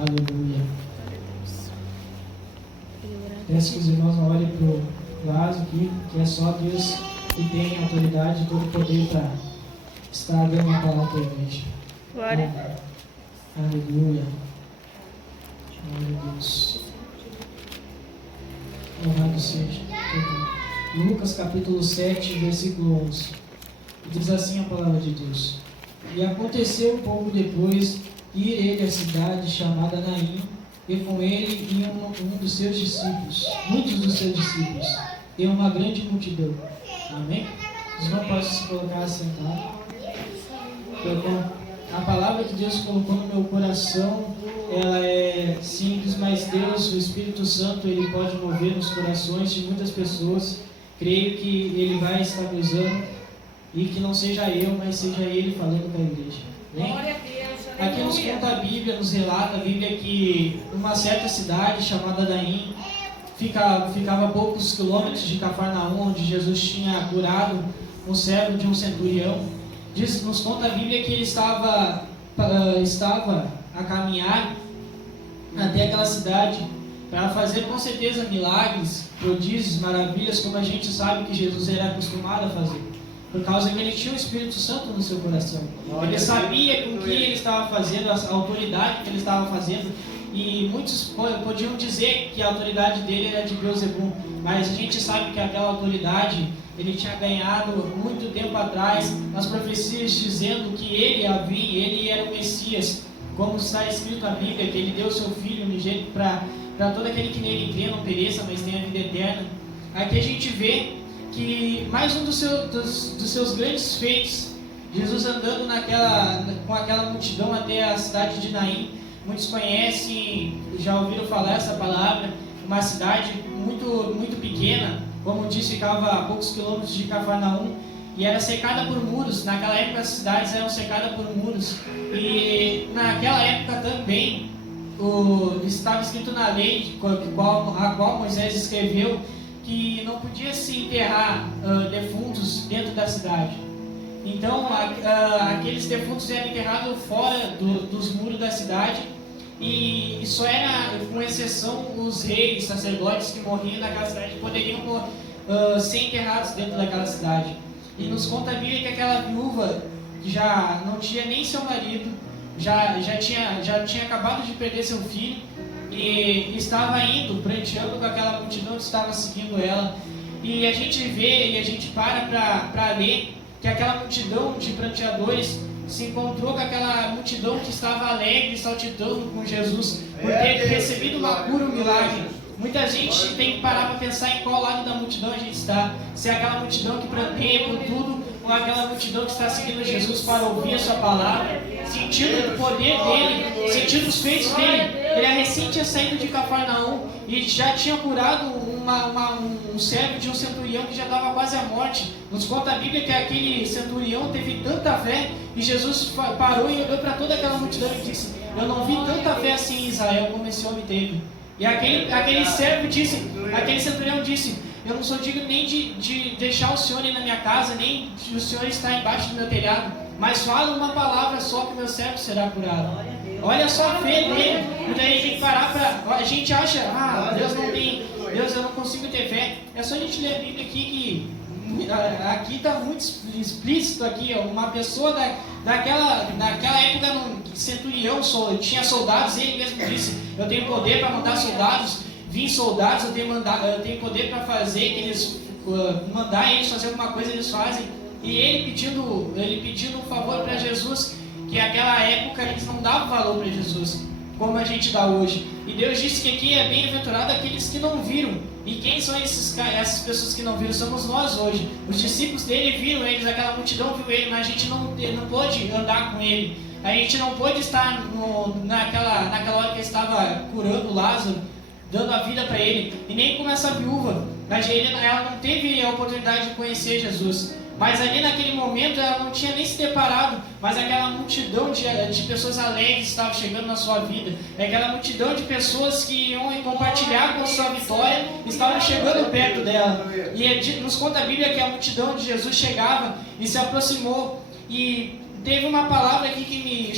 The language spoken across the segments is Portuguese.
Aleluia. Peço que os irmãos não olhem para o lado aqui, que é só Deus que tem autoridade e todo o poder para estar dando uma palavra para a igreja. Glória. Aleluia. Glória a Deus. Louvado seja. Lucas capítulo 7, versículo 11. Diz assim a palavra de Deus. E aconteceu um pouco depois ir ele à cidade chamada Naim, e com ele iam um dos seus discípulos, muitos dos seus discípulos, e uma grande multidão. Amém? Os irmãos podem se colocar sentados. A palavra que Deus colocou no meu coração, ela é simples, mas Deus, o Espírito Santo, Ele pode mover nos corações de muitas pessoas. Creio que Ele vai estar me usando e que não seja eu, mas seja Ele falando com a igreja. Amém? Aqui nos conta a Bíblia, nos relata a Bíblia que numa certa cidade chamada Naim, ficava a poucos quilômetros de Cafarnaum, onde Jesus tinha curado um servo de um centurião. Nos conta a Bíblia que ele estava a caminhar até aquela cidade para fazer com certeza milagres, prodígios, maravilhas, como a gente sabe que Jesus era acostumado a fazer, por causa que ele tinha o Espírito Santo no seu coração. Ele sabia com o que ele estava fazendo, a autoridade que ele estava fazendo, e muitos podiam dizer que a autoridade dele era de Beelzebub, mas a gente sabe que aquela autoridade ele tinha ganhado muito tempo atrás nas profecias dizendo que ele ia vir, ele era o Messias, como está escrito na Bíblia, que ele deu o seu Filho unigênito para todo aquele que nele crê não pereça, mas tenha vida eterna. Aqui a gente vê que mais um dos seus grandes feitos, Jesus andando com aquela multidão até a cidade de Naim. Muitos conhecem, já ouviram falar essa palavra, uma cidade muito, muito pequena, como disse, ficava a poucos quilômetros de Cafarnaum, e era cercada por muros. Naquela época as cidades eram cercadas por muros, e naquela época também estava escrito na lei, a qual Moisés escreveu, que não podia se enterrar defuntos dentro da cidade. Então aqueles defuntos eram enterrados fora dos muros da cidade, e só era, com exceção, os reis, sacerdotes que morriam naquela cidade poderiam ser enterrados dentro daquela cidade. E nos conta a Bíblia que aquela viúva já não tinha nem seu marido, já tinha acabado de perder seu filho, e estava indo, pranteando com aquela multidão que estava seguindo ela. E a gente vê, e a gente para ler, que aquela multidão de pranteadores se encontrou com aquela multidão que estava alegre, saltitando com Jesus, por ter recebido uma cura, um milagre. Muita gente tem que parar para pensar em qual lado da multidão a gente está. Se é aquela multidão que pranteia por tudo, ou aquela multidão que está seguindo Jesus para ouvir a sua palavra, sentindo o poder dele, sentindo os feitos dele. Ele recém tinha saído de Cafarnaum e já tinha curado um servo de um centurião que já estava quase à morte. Nos conta a Bíblia que aquele centurião teve tanta fé, e Jesus parou e olhou para toda aquela multidão e disse: eu não vi tanta fé assim em Israel como esse homem teve. E aquele servo disse, aquele centurião disse: eu não sou digno nem de deixar o Senhor ir na minha casa, nem de o Senhor estar embaixo do meu telhado, mas fala uma palavra só que o meu servo será curado. Olha só a fé dele. E daí a gente parar para... A gente acha, Deus não tem... Deus, eu não consigo ter fé. É só a gente ler a Bíblia aqui que... Aqui está muito explícito aqui, ó, uma pessoa naquela época, centurião, tinha soldados, ele mesmo disse: eu tenho poder para mandar soldados, soldados, eu tenho poder para fazer que eles, mandar eles fazer alguma coisa, eles fazem. E ele pedindo um favor para Jesus, que naquela época eles não davam valor para Jesus, como a gente dá hoje. E Deus disse que aqui é bem-aventurado aqueles que não viram. E quem são essas pessoas que não viram? Somos nós hoje. Os discípulos dele viram eles, aquela multidão viu ele, mas a gente não pôde andar com ele. A gente não pôde estar naquela hora que ele estava curando Lázaro, dando a vida para ele. E nem como essa viúva. Ela não teve a oportunidade de conhecer Jesus. Mas ali naquele momento ela não tinha nem se deparado, mas aquela multidão de pessoas alegres estava chegando na sua vida. Aquela multidão de pessoas que iam compartilhar com a sua vitória estavam chegando perto dela. E nos conta a Bíblia que a multidão de Jesus chegava e se aproximou. E teve uma palavra aqui que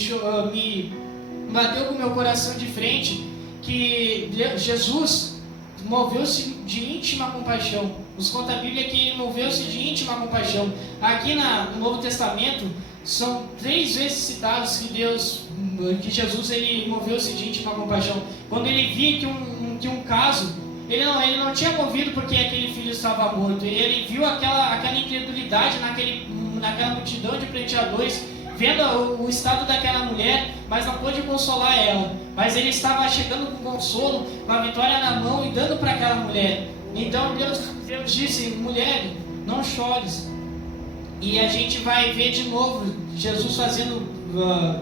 bateu com o meu coração de frente, que Jesus moveu-se de íntima compaixão. Nos conta a Bíblia que ele moveu-se de íntima compaixão. Aqui no Novo Testamento são 3 vezes citados que Jesus ele moveu-se de íntima compaixão. Quando ele via que um caso, ele não tinha movido porque aquele filho estava morto. Ele viu aquela incredulidade naquela multidão de pleiteadores, vendo o estado daquela mulher, mas não pôde consolar ela. Mas ele estava chegando com consolo, com a vitória na mão e dando para aquela mulher. Então Deus disse: mulher, não chores. E a gente vai ver de novo Jesus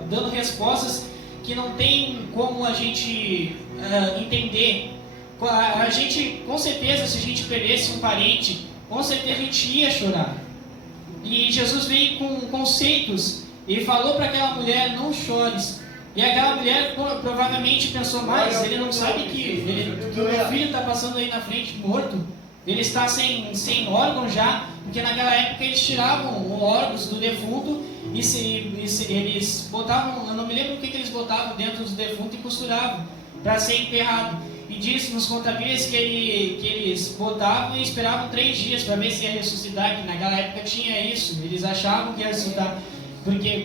dando respostas que não tem como a gente entender. A gente, com certeza, se a gente perdesse um parente, com certeza a gente ia chorar. E Jesus veio com conceitos e falou para aquela mulher: não chores. E aquela mulher provavelmente pensou: mas ele não sabe que o meu filho está passando aí na frente morto? Ele está sem órgão já, porque naquela época eles tiravam órgãos do defunto e eles botavam, eu não me lembro o que eles botavam dentro do defunto e costuravam para ser enterrado. E diz nos contabilhas que eles botavam e esperavam 3 dias para ver se ia ressuscitar, que naquela época tinha isso, eles achavam que ia ressuscitar.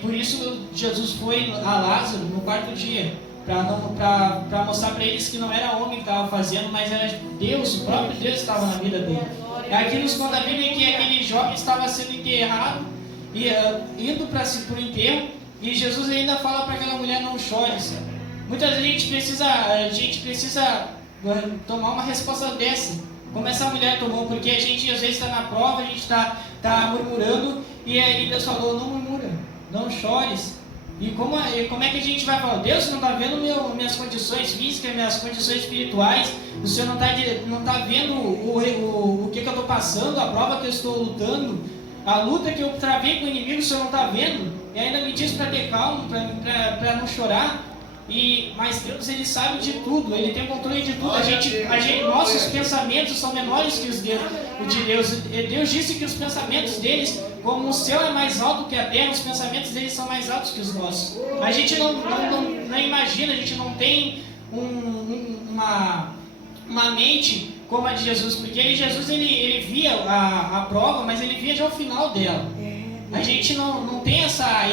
Por isso Jesus foi a Lázaro no 4º dia, para mostrar para eles que não era homem que estava fazendo, mas era Deus, o próprio Deus estava na vida dele. Aqui nos conta a Bíblia que aquele jovem estava sendo enterrado, e indo para o enterro, e Jesus ainda fala para aquela mulher: não chores. Muitas vezes a gente precisa tomar uma resposta dessa, como essa mulher tomou, porque a gente às vezes está na prova, a gente está murmurando, e aí Deus falou: não murmura, não chores. E como é que a gente vai falar? Deus não está vendo minhas condições físicas, minhas condições espirituais, o Senhor não está vendo o que eu estou passando, a prova que eu estou lutando, a luta que eu travei com o inimigo, o Senhor não está vendo? E ainda me diz para ter calma, para não chorar. Mas Deus, Ele sabe de tudo, Ele tem controle de tudo. Nossos pensamentos são menores que os de Deus. Deus disse que os pensamentos deles, como o céu é mais alto que a terra, os pensamentos deles são mais altos que os nossos. A gente não imagina, a gente não tem uma mente como a de Jesus, porque Jesus ele via a prova, mas ele via já o final dela. A gente não tem essa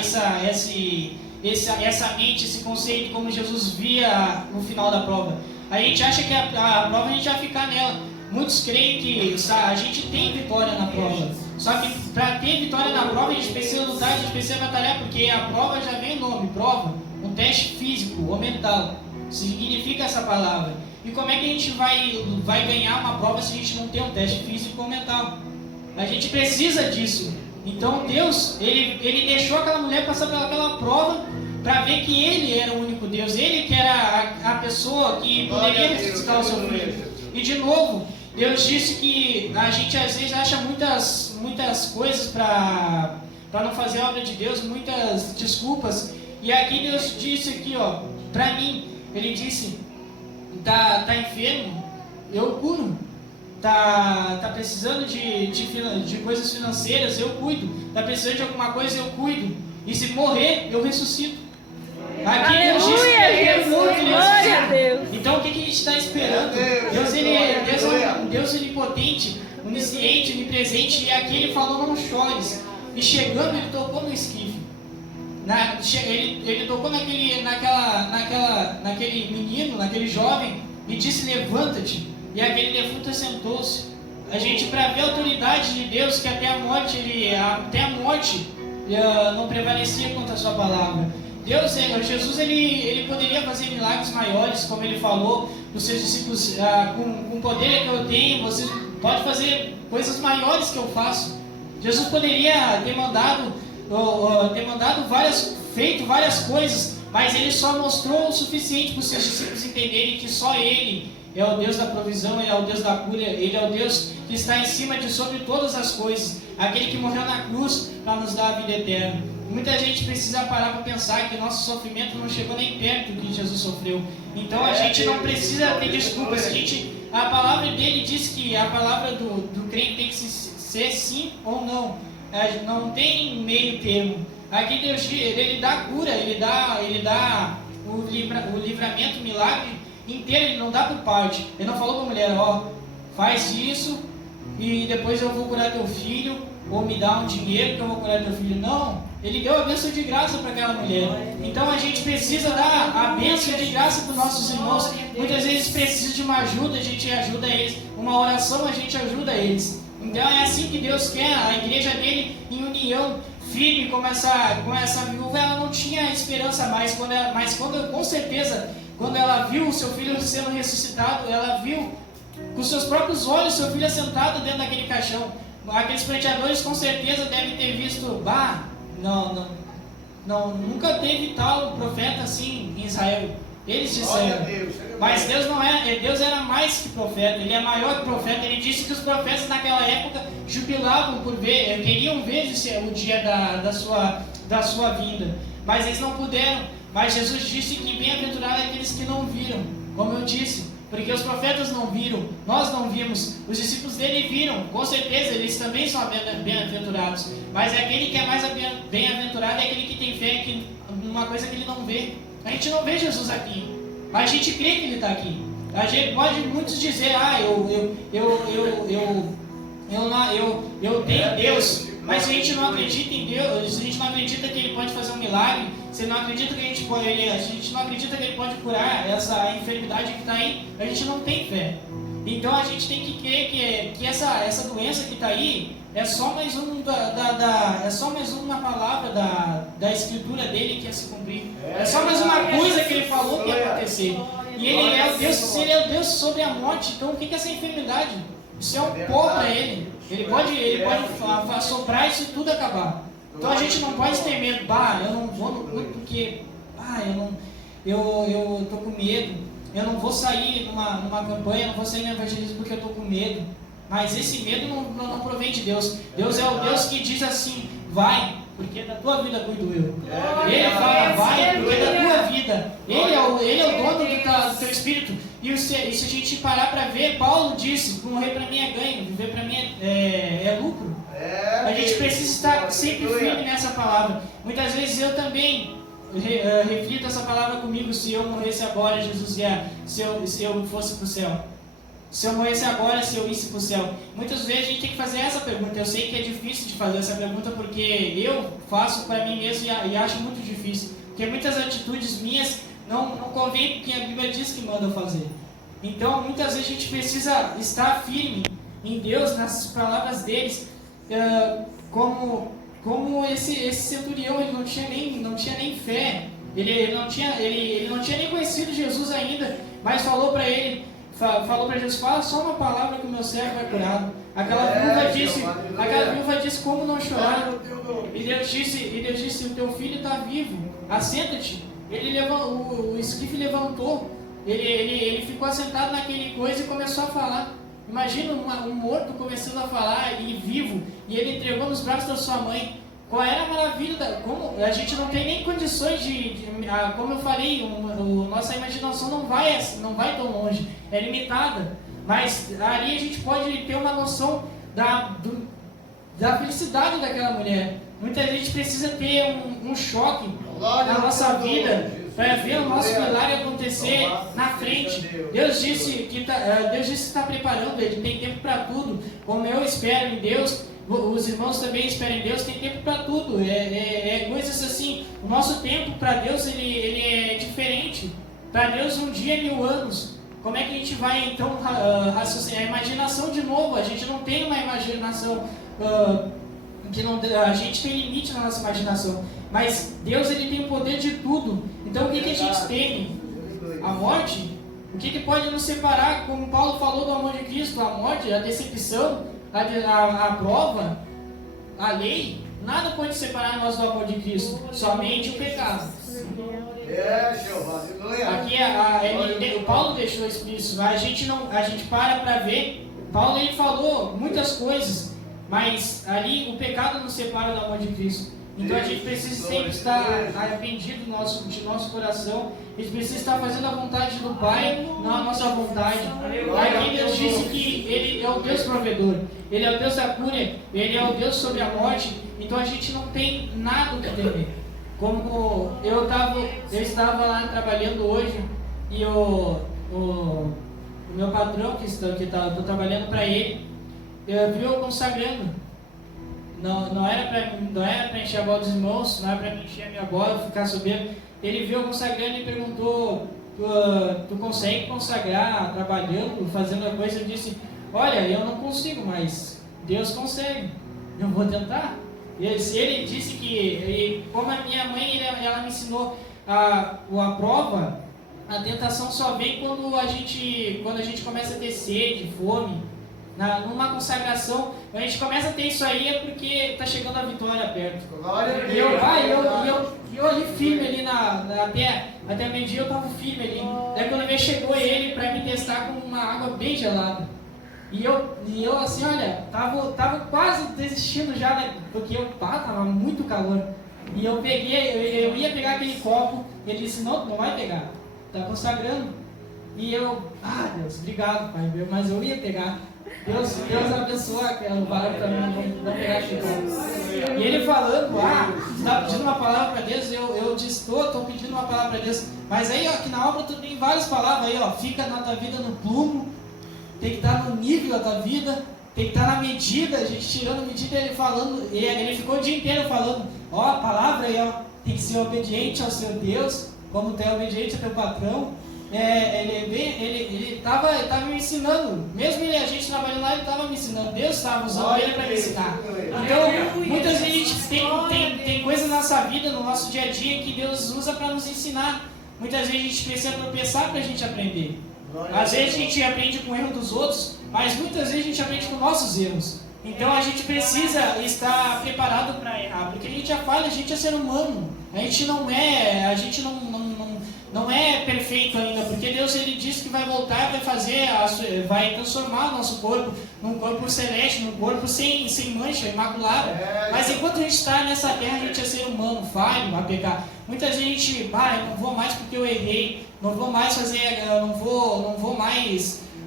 mente, esse conceito como Jesus via no final da prova. A gente acha que a prova a gente vai ficar nela. Muitos creem que a gente tem vitória na prova. Só que para ter vitória na prova a gente precisa lutar, a gente precisa batalhar, porque a prova já vem o nome, prova, um teste físico ou mental. Significa essa palavra. E como é que a gente vai ganhar uma prova se a gente não tem um teste físico ou mental? A gente precisa disso. Então Deus, ele deixou aquela mulher passar pelaquela prova para ver que Ele era o único Deus, Ele que era a pessoa que poderia ressuscitar o seu filho. E de novo, Deus disse que a gente às vezes acha muitas coisas para não fazer a obra de Deus, muitas desculpas. E aqui Deus disse aqui, para mim, Ele disse: tá enfermo, eu curo. Tá precisando de coisas financeiras, eu cuido. Tá precisando de alguma coisa, eu cuido. E se morrer, eu ressuscito. Aqui Deus disse que Ele é morto, Ele ressuscita. Então o que a gente está esperando? Deus é um Deus onipotente, onisciente, onipresente. E aqui Ele falou: não chores. E chegando, Ele tocou no esquife. Ele tocou naquele menino, naquele jovem, e disse: levanta-te. E aquele defunto sentou-se. A gente, para ver a autoridade de Deus, que até a morte não prevalecia contra a sua palavra. Jesus, ele poderia fazer milagres maiores, como Ele falou para os seus discípulos: com o poder que eu tenho, você pode fazer coisas maiores que eu faço. Jesus poderia ter feito várias coisas, mas Ele só mostrou o suficiente para os seus discípulos entenderem que só Ele é o Deus da provisão, Ele é o Deus da cura, Ele é o Deus que está em cima de sobre todas as coisas, aquele que morreu na cruz para nos dar a vida eterna. Muita gente precisa parar para pensar que nosso sofrimento não chegou nem perto do que Jesus sofreu. Então a gente não precisa ter desculpas. A palavra dele diz que a palavra do crente tem que ser sim ou não. Não tem meio termo. Aqui Deus, Ele dá cura, Ele dá o livramento, o milagre inteiro, ele não dá por parte. Ele não falou para a mulher, ó, faz isso e depois eu vou curar teu filho, ou me dá um dinheiro que eu vou curar teu filho. Não, ele deu a bênção de graça para aquela mulher. Então a gente precisa dar a bênção de graça para os nossos irmãos. Muitas vezes precisa de uma ajuda, a gente ajuda eles. Uma oração, a gente ajuda eles. Então é assim que Deus quer, a igreja dele em união, firme, como essa viúva. Ela não tinha esperança mais, mas com certeza, quando ela viu o seu filho sendo ressuscitado, ela viu com seus próprios olhos seu filho assentado dentro daquele caixão. Aqueles pregadores com certeza devem ter visto, nunca teve tal profeta assim em Israel. Eles disseram, mas Deus não é, Deus era mais que profeta, Ele é maior que profeta. Ele disse que os profetas naquela época jubilavam por ver, queriam ver o dia da sua vinda, mas eles não puderam. Mas Jesus disse que bem-aventurados aqueles que não viram, como eu disse, porque os profetas não viram, nós não vimos, os discípulos dele viram, com certeza eles também são bem-aventurados, mas aquele que é mais bem-aventurado é aquele que tem fé numa coisa que ele não vê. A gente não vê Jesus aqui, mas a gente crê que ele está aqui. A gente pode muitos dizer, eu tenho Deus, mas se a gente não acredita em Deus, se a gente não acredita que Ele pode fazer um milagre, se não acredita que a gente não acredita que Ele pode curar essa enfermidade que está aí, a gente não tem fé. Então a gente tem que crer que essa doença que está aí é só mais uma palavra da escritura dele que ia se cumprir. É só mais uma coisa que ele falou que ia acontecer. E ele é o Deus, se ele é o Deus sobre a morte, então o que é essa enfermidade? Isso é um pó para ele. Ele pode soprar isso e tudo acabar. Então a gente não pode ter medo. Eu não vou no culto porque eu tô com medo. Eu não vou sair numa campanha, não vou sair no evangelismo porque eu tô com medo. Mas esse medo não provém de Deus. Deus é o Deus que diz assim, vai, porque da tua vida cuido eu. Ele fala, vai, porque da tua vida. Ele é o dono do teu espírito. E se a gente parar para ver, Paulo disse, morrer para mim é ganho, viver para mim é lucro. A gente precisa estar sempre firme nessa palavra. Muitas vezes eu também reflito essa palavra comigo. Se eu morresse agora, Jesus se eu fosse para o céu. Se eu morresse agora, se eu isse para o céu. Muitas vezes a gente tem que fazer essa pergunta. Eu sei que é difícil de fazer essa pergunta porque eu faço para mim mesmo e acho muito difícil. Porque muitas atitudes minhas não convém com o que a Bíblia diz que manda eu fazer. Então, muitas vezes a gente precisa estar firme em Deus, nas palavras deles. Como esse centurião, ele não tinha nem fé. Ele não tinha nem conhecido Jesus ainda, mas falou para Jesus, fala só uma palavra que o meu servo vai curado. Aquela viúva disse, como não chorar? E Deus disse, o teu filho está vivo, assenta-te. O esquife levantou, ele ficou assentado naquele coisa e começou a falar. Imagina um morto começando a falar e vivo, e ele entregou nos braços da sua mãe. Qual era a maravilha? Como a gente não tem nem condições como eu falei, nossa imaginação não vai tão longe, é limitada. Mas ali a gente pode ter uma noção da felicidade daquela mulher. Muita gente precisa ter um choque na nossa vida para ver o nosso milagre acontecer na frente. Deus disse que está preparando, Ele tem tempo para tudo. Como eu espero em Deus, os irmãos também esperam em Deus, tem tempo para tudo. É coisas assim. O nosso tempo para Deus ele é diferente. Para Deus 1 dia é 1000 anos. Como é que a gente vai então raciocinar? A imaginação de novo, a gente não tem uma imaginação a gente tem limite na nossa imaginação, mas Deus ele tem o poder de tudo. Então o que a gente teme? A morte? O que pode nos separar? Como Paulo falou do amor de Cristo, a morte, a decepção, a prova, a lei, nada pode separar nós do amor de Cristo, somente o pecado. Aqui o Paulo deixou isso. A gente para ver. Paulo ele falou muitas coisas, mas ali o pecado nos separa do amor de Cristo. Então a gente precisa sempre estar arrependido de nosso coração. A gente precisa estar fazendo a vontade do Pai, não a nossa vontade. Aqui Deus disse que Ele é o Deus provedor, Ele é o Deus da cura, Ele é o Deus sobre a morte. Então a gente não tem nada o que temer. como eu estava lá trabalhando hoje e o meu patrão que estou trabalhando para ele, viu eu consagrando. Não era para encher a bola dos irmãos, não era para encher a minha bola, ficar soberbo. Ele viu eu consagrando e perguntou: tu consegue consagrar trabalhando, fazendo a coisa? Eu disse: olha, eu não consigo, mas Deus consegue, eu vou tentar. Ele disse que, como a minha mãe, ela me ensinou a prova, a tentação só vem quando a gente começa a ter sede, fome. Numa consagração, a gente começa a ter isso aí é porque está chegando a vitória perto. E eu ali firme ali até meio-dia eu estava firme ali. Daí quando chegou ele para me testar com uma água bem gelada. E eu assim, olha, tava quase desistindo já, né? Porque tava muito calor. E eu ia pegar aquele copo, ele disse: não vai pegar, tá consagrando. E eu, Deus, obrigado, Pai, mas eu ia pegar. Deus abençoa aquela palavra para mim, não pegar aquele copo. E ele falando: você tá pedindo uma palavra para Deus? Eu disse: estou pedindo uma palavra para Deus. Mas aí, aqui na obra tu tem várias palavras aí, fica na tua vida no plumo. Tem que estar no nível da tua vida, tem que estar na medida, a gente tirando medida, ele falando, ele ficou o dia inteiro falando, a palavra aí, tem que ser obediente ao seu Deus, como tu é obediente ao teu patrão. Ele estava me ensinando, mesmo a gente trabalhando lá, ele estava me ensinando, Deus estava usando ele para me ensinar. Então, muitas vezes tem coisas na nossa vida, no nosso dia a dia, que Deus usa para nos ensinar. Muitas vezes a gente precisa tropeçar para a gente aprender. Às vezes a gente aprende com o erro dos outros, mas muitas vezes a gente aprende com nossos erros. Então a gente precisa estar preparado para errar, porque a gente é falha, a gente é ser humano. A gente não é perfeito ainda, porque Deus ele disse que vai voltar, vai transformar o nosso corpo num corpo celeste, num corpo sem mancha, imaculado. Mas enquanto a gente está nessa terra, a gente é ser humano, falho, a pecar. Muitas vezes a gente, eu não vou mais porque eu errei, não vou mais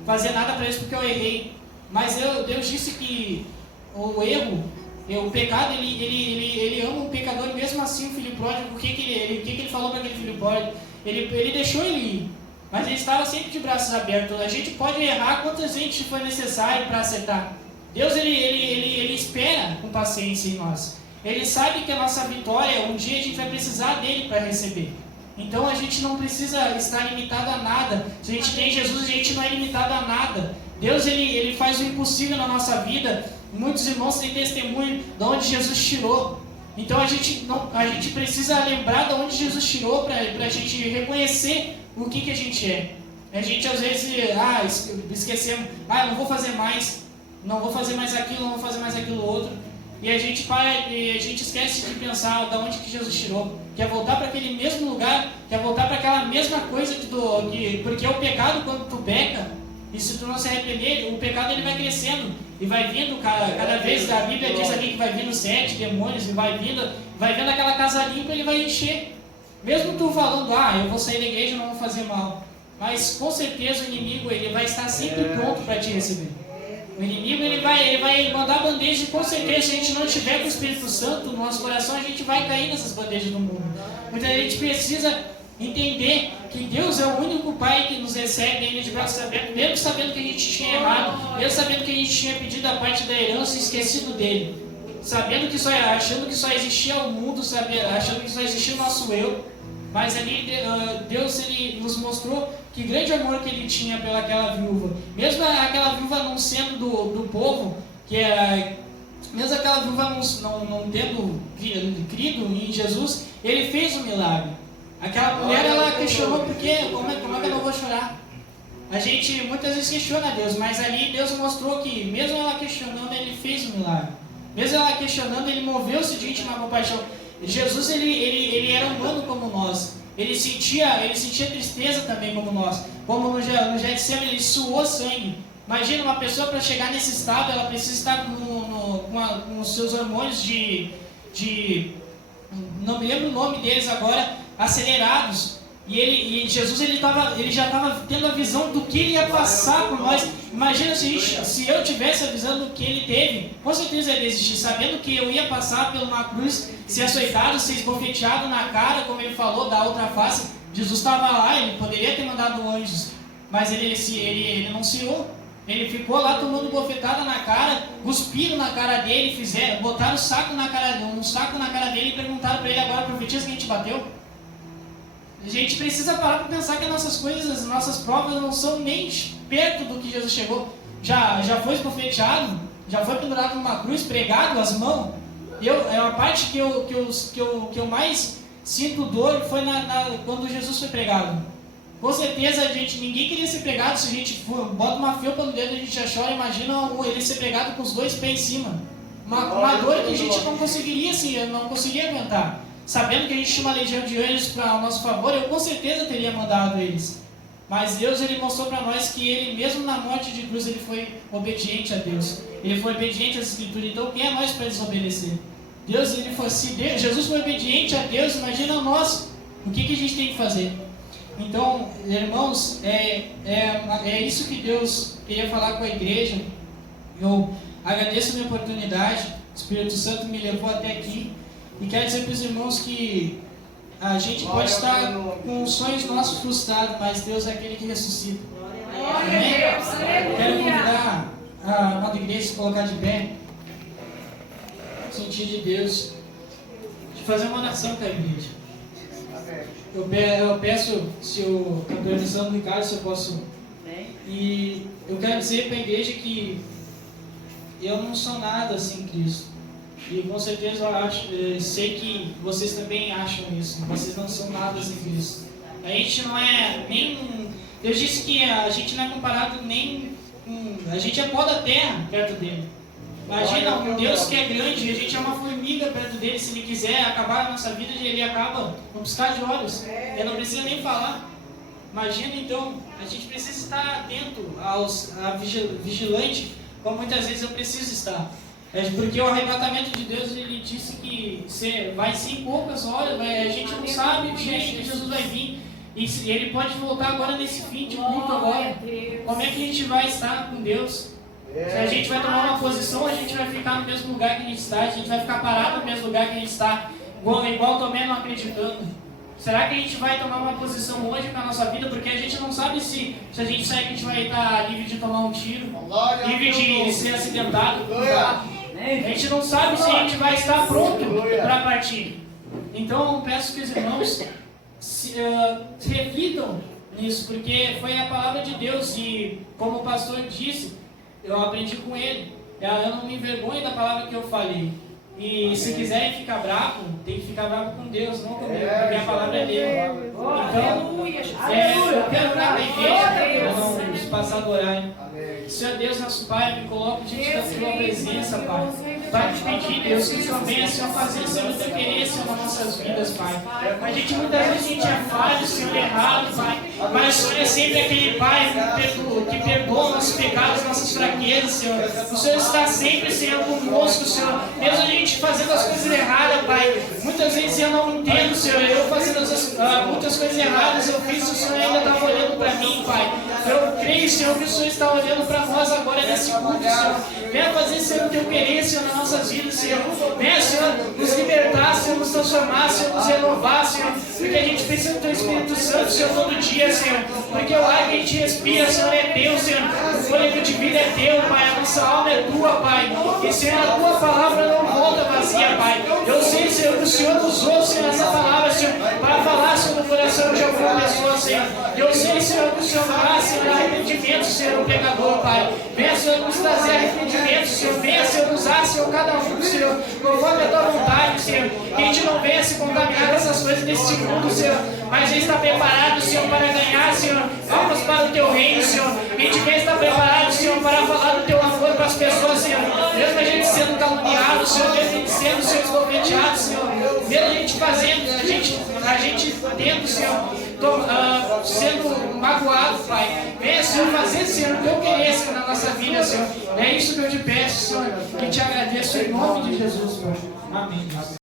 fazer nada para isso porque eu errei. Mas Deus disse que o erro, o pecado, ele ama o pecador, e mesmo assim o filho pródigo, o que ele falou para aquele filho pródigo? Ele deixou ele ir, mas ele estava sempre de braços abertos. A gente pode errar quantas vezes for necessário para acertar. Deus ele espera com paciência em nós. Ele sabe que a nossa vitória, um dia a gente vai precisar dele para receber. Então a gente não precisa estar limitado a nada. Se a gente tem Jesus, a gente não é limitado a nada. Deus ele faz o impossível na nossa vida. Muitos irmãos têm testemunho de onde Jesus tirou. Então a gente precisa lembrar de onde Jesus tirou para a gente reconhecer o que a gente é. A gente às vezes esquecemos, eu não vou fazer mais, não vou fazer mais aquilo, não vou fazer mais aquilo outro. E a gente esquece de pensar de onde que Jesus tirou. Quer voltar para aquele mesmo lugar, quer voltar para aquela mesma coisa porque o pecado, quando tu peca, e se tu não se arrepender, o pecado ele vai crescendo e vai vindo cada vez. A Bíblia diz ali que vai vindo 7 demônios e vai vendo aquela casa limpa, ele vai encher. Mesmo tu falando, eu vou sair da igreja, não vou fazer mal, mas com certeza o inimigo ele vai estar sempre pronto para te receber. O inimigo ele vai mandar bandeja, e com certeza, se a gente não tiver com o Espírito Santo no nosso coração, a gente vai cair nessas bandejas do mundo. Muita gente precisa entender que Deus é o único Pai que nos recebe ainda de braços abertos, mesmo sabendo que a gente tinha errado, mesmo sabendo que a gente tinha pedido a parte da herança e esquecido dele, achando que só existia o mundo, achando que só existia o nosso eu. Mas ali Deus ele nos mostrou que grande amor que ele tinha pelaquela viúva. Mesmo aquela viúva não sendo do povo, mesmo aquela viúva não tendo crido em Jesus, ele fez um milagre. Aquela mulher ela questionou por quê? Como é que eu não vou chorar? A gente muitas vezes questiona Deus, mas ali Deus mostrou que mesmo ela questionando, ele fez um milagre. Mesmo ela questionando, ele moveu-se de íntima compaixão. Jesus ele era humano como nós. Ele sentia tristeza também como nós. Como no Getsemane, ele suou sangue. Imagina uma pessoa para chegar nesse estado, ela precisa estar com os seus hormônios não me lembro o nome deles agora, acelerados. E Jesus ele já estava tendo a visão do que ele ia passar por nós. Imagina se eu tivesse a visão do que ele teve, com certeza ele ia existir, sabendo que eu ia passar por uma cruz, ser açoitado, ser esbofeteado na cara, como ele falou, da outra face. Jesus estava lá, ele poderia ter mandado anjos, mas ele anunciou. Ele ficou lá tomando bofetada na cara, cuspiram na cara dele, botaram um saco na cara dele e perguntaram para ele: agora profetiza que a gente bateu? A gente precisa parar para pensar que nossas coisas, nossas provas não são nem perto do que Jesus chegou. Já foi esbofeteado, já foi pendurado numa cruz, pregado as mãos. A parte que eu mais sinto dor foi quando Jesus foi pregado. Com certeza ninguém queria ser pregado. Se a gente bota uma felpa no dedo, a gente já chora. Imagina ele ser pregado com os 2 pés em cima. Uma dor que a gente não conseguiria aguentar. Sabendo que a gente tinha uma legião de anjos ao nosso favor, eu com certeza teria mandado eles. Mas Deus ele mostrou para nós que ele, mesmo na morte de cruz, ele foi obediente a Deus. Ele foi obediente às Escrituras. Então quem é nós para desobedecer? Jesus foi obediente a Deus, imagina nós. O que a gente tem que fazer? Então, irmãos, é isso que Deus queria falar com a igreja. Eu agradeço a minha oportunidade. O Espírito Santo me levou até aqui. E quero dizer para os irmãos que a gente pode estar com sonhos nossos frustrados, mas Deus é aquele que ressuscita. Amém? Quero convidar a amada igreja a se colocar de pé, sentir de Deus, de fazer uma oração com a igreja. Eu peço, se com a permissão do Ricardo, se eu posso. E eu quero dizer para a igreja que eu não sou nada sem Cristo. E com certeza sei que vocês também acham isso. Vocês não são nada sem Cristo. A gente não é nem... Deus disse que a gente não é comparado nem... A gente é pó da terra perto dele. Imagina um Deus que é grande, a gente é uma formiga perto dele. Se ele quiser acabar a nossa vida, ele acaba no piscar de olhos. Ele não precisa nem falar. Imagina então, a gente precisa estar atento, vigilante, como muitas vezes eu preciso estar. Porque o arrebatamento de Deus, ele disse que vai ser em poucas horas, a gente não sabe o dia que Jesus vai vir. E ele pode voltar agora nesse fim de culto agora. Como é que a gente vai estar com Deus? Se a gente vai tomar uma posição, a gente vai ficar no mesmo lugar que a gente está, a gente vai ficar parado no mesmo lugar que a gente está, igual também não acreditando. Será que a gente vai tomar uma posição hoje para a nossa vida? Porque a gente não sabe se a gente sair, a gente vai estar livre de tomar um tiro, livre de ser acidentado. A gente não sabe se a gente vai estar pronto para partir. Então, peço que os irmãos reflitam nisso, porque foi a palavra de Deus e, como o pastor disse, eu aprendi com ele. Eu não me envergonho da palavra que eu falei. E se quiserem ficar bravo, tem que ficar bravo com Deus, não comigo, porque a palavra é dele. Então, eu quero orar na igreja, para não passar do horário. Senhor Deus, nosso Pai, me coloco diante da Sua presença, Pai. Pai, te pedir, Deus, que o Senhor venha, Senhor, fazer, Senhor, o Teu querer, Senhor, nas nossas vidas, Pai. A gente, muitas vezes, a gente é falho, Senhor, errado, Pai. Mas o Senhor é sempre aquele Pai que perdoa nossos pecados, nossas fraquezas, Senhor. O Senhor está sempre, Senhor, conosco, Senhor. Mesmo a gente fazendo as coisas erradas, Pai. Muitas vezes eu não entendo, Senhor. Eu fazendo muitas coisas erradas, eu fiz, o Senhor ainda está olhando para mim, Pai. Eu creio, Senhor, que o Senhor está olhando para nós agora nesse culto, Senhor. Venha fazer, Senhor, o Teu querer, Senhor, nas nossas vidas, Senhor. Venha, Senhor, nos libertar, Senhor, nos transformar, Senhor, nos renovar, Senhor. Porque a gente precisa do Teu Espírito Santo, Senhor, todo dia, Senhor. Porque o ar que a gente respira, Senhor, é Teu, Senhor. O fôlego de vida é Teu, Pai. A nossa alma é Tua, Pai. E, Senhor, a Tua palavra não volta vazia, Pai. Eu sei, Senhor, que o Senhor usou, Senhor, essa palavra, Senhor, para falar, Senhor, no coração de alguma pessoa, Senhor. Eu sei, Senhor, que o Senhor dá, Senhor, arrependimento, Senhor, o pecador, Pai. Venha, Senhor, nos trazer arrependimento, Senhor. Venha, Senhor, usar, Senhor, cada um, Senhor, conforme a Tua vontade, Senhor. Que a gente não venha se contaminar dessas coisas desse mundo, Senhor. Mas a gente está preparado, Senhor, para ganhar, Senhor, almas para o Teu reino, Senhor. A gente venha estar preparado, Senhor, para falar do Teu amor para as pessoas, Senhor. Mesmo a gente sendo caluniado, Senhor, mesmo a gente sendo, Senhor, esbofeteado, Senhor. Mesmo a gente fazendo, a gente tendo, Senhor, sendo magoado, Pai. Venha, Senhor, fazer, Senhor, o Teu querer, Senhor, na nossa vida, Senhor. É isso que eu te peço, Senhor, que te agradeço em nome de Jesus, Pai. Amém.